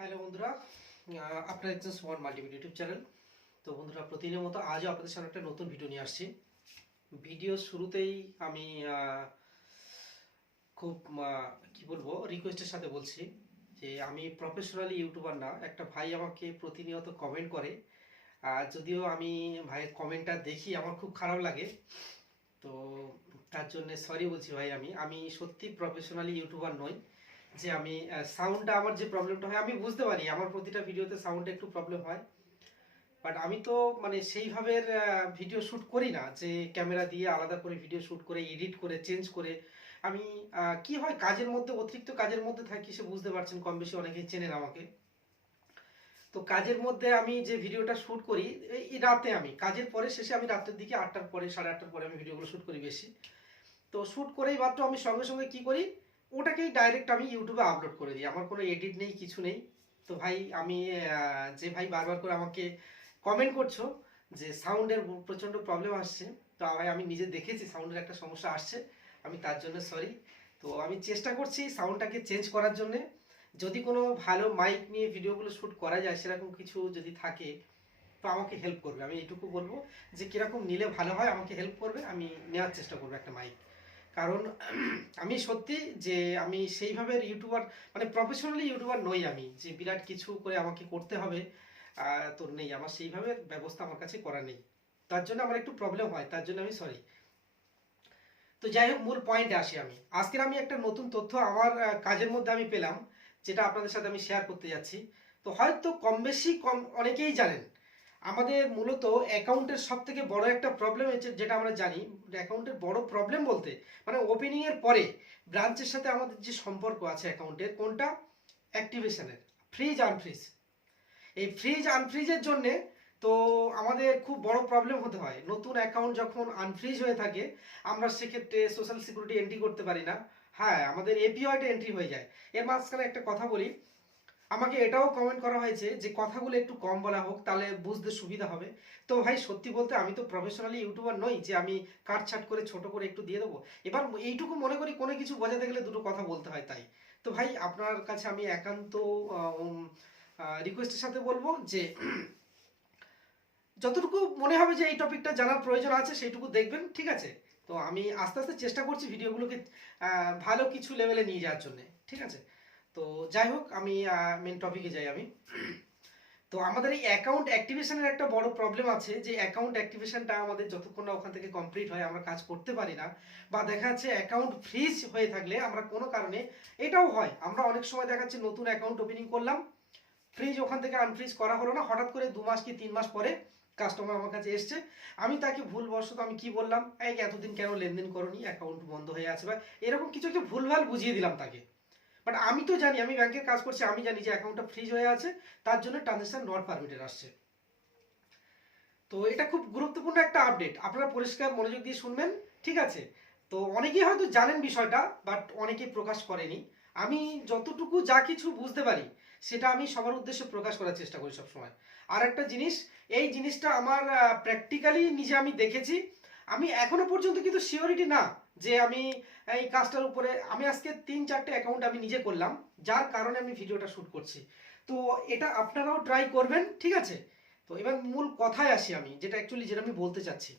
Hello বন্ধুরা, আপনারা দেখছেন স্মার্ট মাল্টিমিডিয়া ইউটিউব চ্যানেল। তো বন্ধুরা, প্রতিদিনের মতো আজও আপনাদের সামনে একটা নতুন ভিডিও নিয়ে আসছি। ভিডিও শুরুতেই আমি খুব কি বলবো, রিকোয়েস্টের সাথে বলছি যে আমি প্রফেশনালি ইউটিউবার না। একটা ভাই আমাকে প্রতিনিয়ত কমেন্ট করে, যদিও আমি ভাইয়ের কমেন্টটা দেখি আমার খুব খারাপ লাগে। তো তার জন্য সরি বলছি ভাই। আমি সত্যি প্রফেশনালি ইউটিউবার নই। যে আমি সাউন্ডটা, আমার যে প্রবলেমটা হয় আমি বুঝতে পারি, আমার প্রতিটা ভিডিওতে সাউন্ডে একটু প্রবলেম হয়। বাট আমি তো মানে সেইভাবে ভিডিও শ্যুট করি না যে ক্যামেরা দিয়ে আলাদা করে ভিডিও শ্যুট করে এডিট করে চেঞ্জ করে। আমি কি হয়, কাজের মধ্যে, অতিরিক্ত কাজের মধ্যে থাকি, সে বুঝতে পারছেন, কম বেশি অনেকেই চেনেন আমাকে। তো কাজের মধ্যে আমি যে ভিডিওটা শ্যুট করি এই রাতে, আমি কাজের পরে শেষে আমি রাতের দিকে 8টার পরে, 8:30টার পরে আমি ভিডিওগুলো শ্যুট করি বেশি। তো শ্যুট করেই মাত্র আমি সঙ্গে সঙ্গে কি করি, ওটাকেই ডাইরেক্ট আমি ইউটিউবে আপলোড করে দিই। আমার কোনো এডিট নেই, কিছু নেই। তো ভাই, আমি যে ভাই বারবার করে আমাকে কমেন্ট করছো যে সাউন্ডের প্রচণ্ড প্রবলেম আসছে, তো ভাই আমি নিজে দেখেছি সাউন্ডের একটা সমস্যা আসছে। আমি তার জন্য সরি। তো আমি চেষ্টা করছি সাউন্ডটাকে চেঞ্জ করার জন্য। যদি কোনো ভালো মাইক নিয়ে ভিডিওগুলো শ্যুট করা যায়, সেরকম কিছু যদি থাকে তো আমাকে হেল্প করবে। আমি এইটুকু বলবো যে কীরকম নিলে ভালো হয়, আমাকে হেল্প করবে, আমি নেওয়ার চেষ্টা করবো একটা মাইক। কারণ আমি সত্যি যে আমি সেইভাবে ইউটিউবার, মানে প্রফেশনালি ইউটিউবার নই। আমি যে বিরাট কিছু করে আমাকে করতে হবে তো নেই, আমার সেইভাবে ব্যবস্থা আমার কাছে করা নেই। তার জন্য আমার একটু প্রবলেম হয়, তার জন্য আমি সরি। তো যাই হোক, মূল পয়েন্টে আসি। আমি একটা নতুন তথ্য আমার কাজের মধ্যে আমি পেলাম, যেটা আপনাদের সাথে আমি শেয়ার করতে যাচ্ছি। তো হয়তো কম বেশি অনেকেই জানেন, আমাদের মূলত অ্যাকাউন্টের সব থেকে বড় একটা প্রবলেম হচ্ছে, যেটা আমরা জানি, অ্যাকাউন্টের বড় প্রবলেম বলতে মানে ওপেনিং এর পরে ব্রাঞ্চের সাথে আমাদের যে সম্পর্ক আছে অ্যাকাউন্টের, কোনটা? অ্যাক্টিভেশনের, ফ্রিজ আনফ্রিজ। এই ফ্রিজ আনফ্রিজের জন্য তো আমাদের খুব বড় প্রবলেম হতে হয়। নতুন অ্যাকাউন্ট যখন আনফ্রিজ হয়ে থাকে, আমরা সেক্ষেত্রে সোশ্যাল সিকিউরিটি এন্ট্রি করতে পারি না। হ্যাঁ, আমাদের এপিওয়াইটা এন্ট্রি হয়ে যায়। এর মাঝখানে একটা কথা বলি, আমাকে এটাও কমেন্ট করা হয়েছে যে কথাগুলো একটু কম বলা হোক, তাহলে বুঝতে সুবিধা হবে। তো ভাই সত্যি বলতে আমি তো প্রফেশনালি ইউটিউবার নই যে আমি কাটছাট করে ছোট করে একটু দিয়ে দেবো। এবার এইটুকু মনে করি, কোনো কিছু বোঝাতে গেলে দুটো কথা বলতে হয়, তাই। তো ভাই, আপনার কাছে আমি একান্ত রিকোয়েস্টের সাথে বলবো যে যতটুকু মনে হবে যে এই টপিকটা জানার প্রয়োজন আছে সেইটুকু দেখবেন, ঠিক আছে? তো আমি আস্তে আস্তে চেষ্টা করছি ভিডিওগুলোকে ভালো কিছু লেভেলে নিয়ে যাওয়ার জন্য, ঠিক আছে? তো যাই হোক, আমি মেন টপিকে যাই। তো আমাদের এই অ্যাকাউন্ট অ্যাক্টিভেশনের একটা বড় প্রবলেম আছে, যে অ্যাকাউন্ট অ্যাক্টিভেশনটা আমাদের যতক্ষণ না ওখান থেকে কমপ্লিট হয় আমরা কাজ করতে পারি না। বা দেখা যাচ্ছে অ্যাকাউন্ট ফ্রিজ হয়ে থাকলে আমরা কোনো কারণে, এটাও হয়, আমরা অনেক সময় দেখা যাচ্ছে নতুন অ্যাকাউন্ট ওপেনিং করলাম, ফ্রিজ ওখান থেকে আনফ্রিজ করা হলো না, হঠাৎ করে 2 মাস কি 3 মাস পরে কাস্টমার আমার কাছে এসছে, আমি তাকে ভুলবশত আমি কি বললাম, এই এতদিন কেন লেনদেন করোনি, অ্যাকাউন্ট বন্ধ হয়ে আছে, বা এরকম কিছু একটা ভুলভাল বুঝিয়ে দিলাম তাকে। বাট আমি তো জানি, আমি ব্যাংকের কাজ করছি, আমি জানি যে অ্যাকাউন্টটা ফ্রিজ হয়ে আছে, তার জন্য ট্রানজাকশন নট পারমিটেড আসছে। তো এটা খুব গুরুত্বপূর্ণ একটা আপডেট, আপনারা পরিষ্কার মনোযোগ দিয়ে শুনবেন, ঠিক আছে? তো অনেকেই হয়তো জানেন বিষয়টা, বাট অনেকেই প্রকাশ করেনি। আমি যতটুকু যা কিছু বুঝতে পারি সেটা আমি সবার উদ্দেশ্যে প্রকাশ করার চেষ্টা করি সবসময়। আর একটা জিনিস, এই জিনিসটা আমার প্র্যাকটিক্যালি নিজে আমি দেখেছি। আমি এখনো পর্যন্ত কিন্তু সিওরিটি না যে আমি এই কাজটার উপরে, আমি আজকে 3-4টে অ্যাকাউন্ট আমি নিজে করলাম, যার কারণে আমি ভিডিওটা শ্যুট করছি। তো এটা আপনারাও ট্রাই করবেন, ঠিক আছে? তো এবার মূল কথায় আসি, আমি যেটা আমি বলতে চাচ্ছি।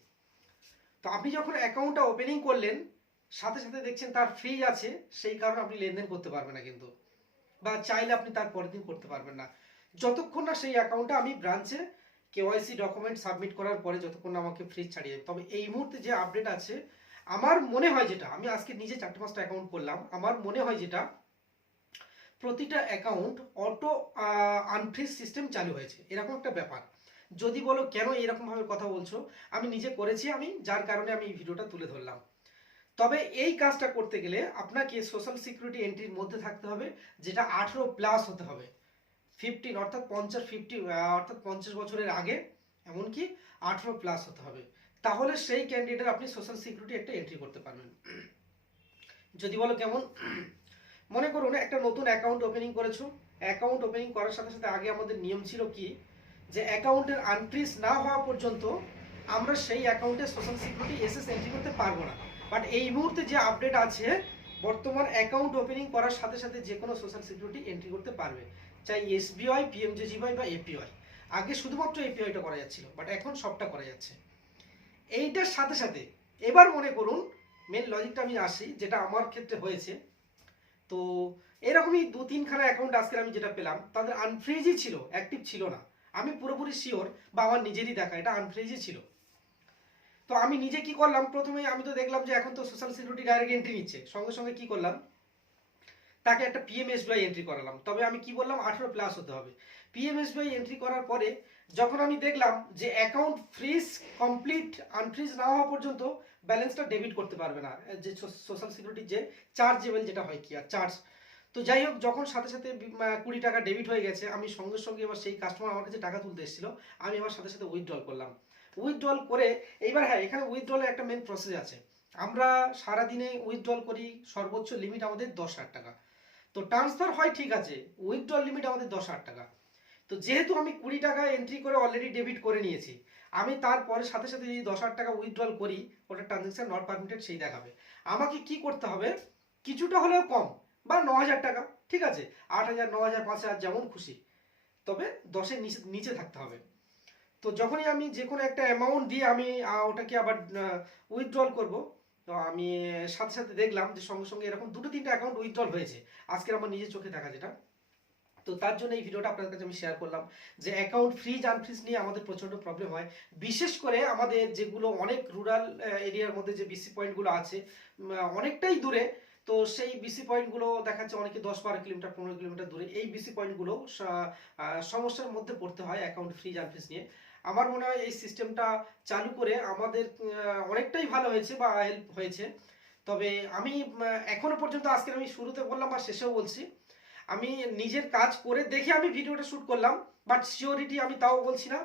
তো আপনি যখন অ্যাকাউন্টটা ওপেনিং করলেন, সাথে সাথে দেখছেন তার ফ্রিজ আছে, সেই কারণে আপনি লেনদেন করতে পারবেন না কিন্তু, বা চাইলে আপনি তার পরের দিন করতে পারবেন না, যতক্ষণ না সেই অ্যাকাউন্টটা আমি ব্রাঞ্চে কেওয়াইসি ডকুমেন্ট সাবমিট করার পরে, যতক্ষণ না আমাকে ফ্রিজ ছাড়িয়ে দেবে। তবে এই মুহূর্তে যে আপডেট আছে, আমার মনে হয়, যেটা আমি আজকে নিজে 4-5টা অ্যাকাউন্ট করলাম, আমার মনে হয় যেটা, প্রতিটা অ্যাকাউন্ট অটো আনফ্রিজ সিস্টেম চালু হয়েছে, এরকম একটা ব্যাপার। যদি বলো কেন এরকম ভাবে কথা বলছো, আমি নিজে করেছি, আমি যার কারণে আমি এই ভিডিওটা তুলে ধরলাম। তবে এই কাজটা করতে গেলে আপনাকে সোশ্যাল সিকিউরিটি এন্ট্রির মধ্যে থাকতে হবে, যেটা 18+ হতে হবে। 15 অর্থাৎ 50 অর্থাৎ 50 বছরের আগে, এমনকি 18+ হতে হবে। তাহলে সেই ক্যান্ডিডেট আপনি সোশ্যাল সিকিউরিটি একটা এন্ট্রি করতে পারবেন। যদি বলো কেমন, মনে করুন একটা নতুন অ্যাকাউন্ট ওপেনিং করেছো। অ্যাকাউন্ট ওপেনিং করার সাথে সাথে আগে আমাদের নিয়ম ছিল কি, যে অ্যাকাউন্টের আনফ্রিজ না হওয়া পর্যন্ত আমরা সেই অ্যাকাউন্টে সোশ্যাল সিকিউরিটি এসএস এন্ট্রি করতে পারবো না। বাট এই মুহূর্তে যে আপডেট আছে, বর্তমান অ্যাকাউন্ট ওপেনিং করার সাথে সাথে যে কোনো সোশ্যাল সিকিউরিটি এন্ট্রি করতে পারবে, চাই এসবিআই, পিএমজেজিওয়াই বা এপিওয়াই। আগে শুধুমাত্র এপিওয়াইটা করা যাচ্ছিল, বাট এখন সবটা করা যাচ্ছে। এইটার সাথে সাথে এবার মনে করুন মেন লজিকটা আমি আসি, যেটা আমার ক্ষেত্রে হয়েছে। তো এরকমই 2-3খানা অ্যাকাউন্ট আজকে আমি যেটা পেলাম তাদের আনফ্রিজই ছিল, অ্যাক্টিভ ছিল না। আমি পুরোপুরি শিওর বা আমার নিজেরই দেখা এটা আনফ্রিজই ছিল। তো আমি নিজে কি করলাম, প্রথমে আমি তো দেখলাম যে এখন তো সোশ্যাল সিকিউরিটি ডাইরেক্ট এন্ট্রি নিচ্ছে, সঙ্গে সঙ্গে কি করলাম, তাকে একটা পিএমএসবিআই এন্ট্রি করালাম। তবে আমি কি বললাম, 18+ হতে হবে। পিএমএসবিআই এন্ট্রি করার পরে যখন আমি দেখলাম যে অ্যাকাউন্ট ফ্রিজ কমপ্লিট, আনফ্রিজ না হওয়া পর্যন্ত ব্যালেন্সটা ডেবিট করতে পারবে না, যে সোশ্যাল সিকিউরিটির যে চার্জেবল যেটা হয় কি আর চার্জ। তো যাই হোক, যখন সাথে সাথে 20 টাকা ডেবিট হয়ে গেছে, আমি সঙ্গে সঙ্গে এবার সেই কাস্টমার আমার কাছে টাকা তুলতে এসেছিল, আমি এবার সাথে সাথে উইথড্রল করলাম। উইথড্রল করে এইবার হ্যাঁ, এখানে উইথড্রলের একটা মেন প্রসেস আছে। আমরা সারাদিনে উইথড্রল করি, সর্বোচ্চ লিমিট আমাদের 10,000 টাকা। তো ট্রান্সফার হয় ঠিক আছে, উইথড্রল লিমিট আমাদের 10,000 টাকা। তো যেহেতু আমি 20 টাকা এন্ট্রি করে অলরেডি ডেবিট করে নিয়েছি, আমি তারপরে সাথে সাথে যদি 10,000 টাকা উইথড্রল করি, ওটা ট্রানজ্যাকশন নট পারমিটেড সেই দেখাবে। আমাকে কি করতে হবে, কিছুটা হলেও কম, বা 9,000 টাকা, ঠিক আছে, 8,000, 9,000, 5,000 যেমন খুশি, তবে 10-এর নিচে নিচে থাকতে হবে। তো যখনই আমি যে কোনো একটা অ্যামাউন্ট দিয়ে আমি ওটাকে আবার উইথড্রল করব, তো আমি সাথে সাথে দেখলাম যে সঙ্গে সঙ্গে এরকম 2-3টা অ্যাকাউন্ট উইথড্রল হয়েছে আজকের আমার নিজের চোখে দেখা যেটা। তো তার জন্য এই ভিডিওটা আপনাদের কাছে আমি শেয়ার করলাম যে অ্যাকাউন্ট ফ্রিজ আনফ্রিজ নিয়ে আমাদের প্রচণ্ড প্রবলেম হয়, বিশেষ করে আমাদের যেগুলো অনেক রুরাল এরিয়ার মধ্যে যে বিসি পয়েন্টগুলো আছে, অনেকটাই দূরে। তো সেই বিসি পয়েন্টগুলো দেখাচ্ছে অনেকে 10-12 কিলোমিটার, 15 কিলোমিটার দূরে। এই বিসি পয়েন্টগুলো সমস্যার মধ্যে পড়তে হয় অ্যাকাউন্ট ফ্রিজ আনফ্রিজ নিয়ে। আমার মনে হয় এই সিস্টেমটা চালু করে আমাদের অনেকটাই ভালো হয়েছে বা হেল্প হয়েছে। তবে আমি এখনো পর্যন্ত, আজকে আমি শুরুতে বললাম বা শেষেও বলছি, আমি নিজের কাজ করে দেখে আমি ভিডিওটা শ্যুট করলাম, বাট শিওরিটি আমি তাও বলছি না।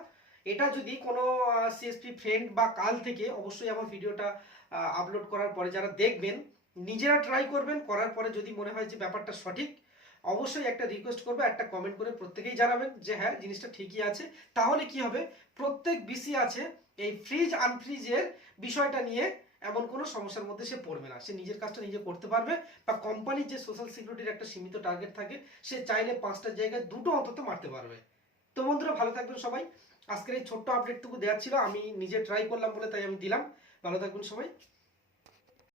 এটা যদি কোনো সিএসপি ফ্রেন্ড বা কাল থেকে অবশ্যই আমার ভিডিওটা আপলোড করার পরে যারা দেখবেন, নিজেরা ট্রাই করবেন, করার পরে যদি মনে হয় যে ব্যাপারটা সঠিক, অবশ্যই একটা রিকোয়েস্ট করবে, একটা কমেন্ট করে প্রত্যেকেই জানাবেন যে হ্যাঁ জিনিসটা ঠিকই আছে। তাহলে কি হবে, প্রত্যেক বিসি আছে এই ফ্রিজ আনফ্রিজের বিষয়টা নিয়ে এমন কোনো সমস্যার মধ্যে সে পড়বে না, সে নিজের কাজটা নিজে করতে পারবে। বা কোম্পানির যে সোশ্যাল সিকিউরিটির একটা সীমিত টার্গেট থাকে, সে চাইলে 5টার জায়গায় 2টো অন্তত মারতে পারবে। তো বন্ধুরা, ভালো থাকবেন সবাই। আজকের এই ছোট্ট আপডেটটুকু দেওয়ার ছিল, আমি নিজে ট্রাই করলাম বলে তাই আমি দিলাম। ভালো থাকবেন সবাই।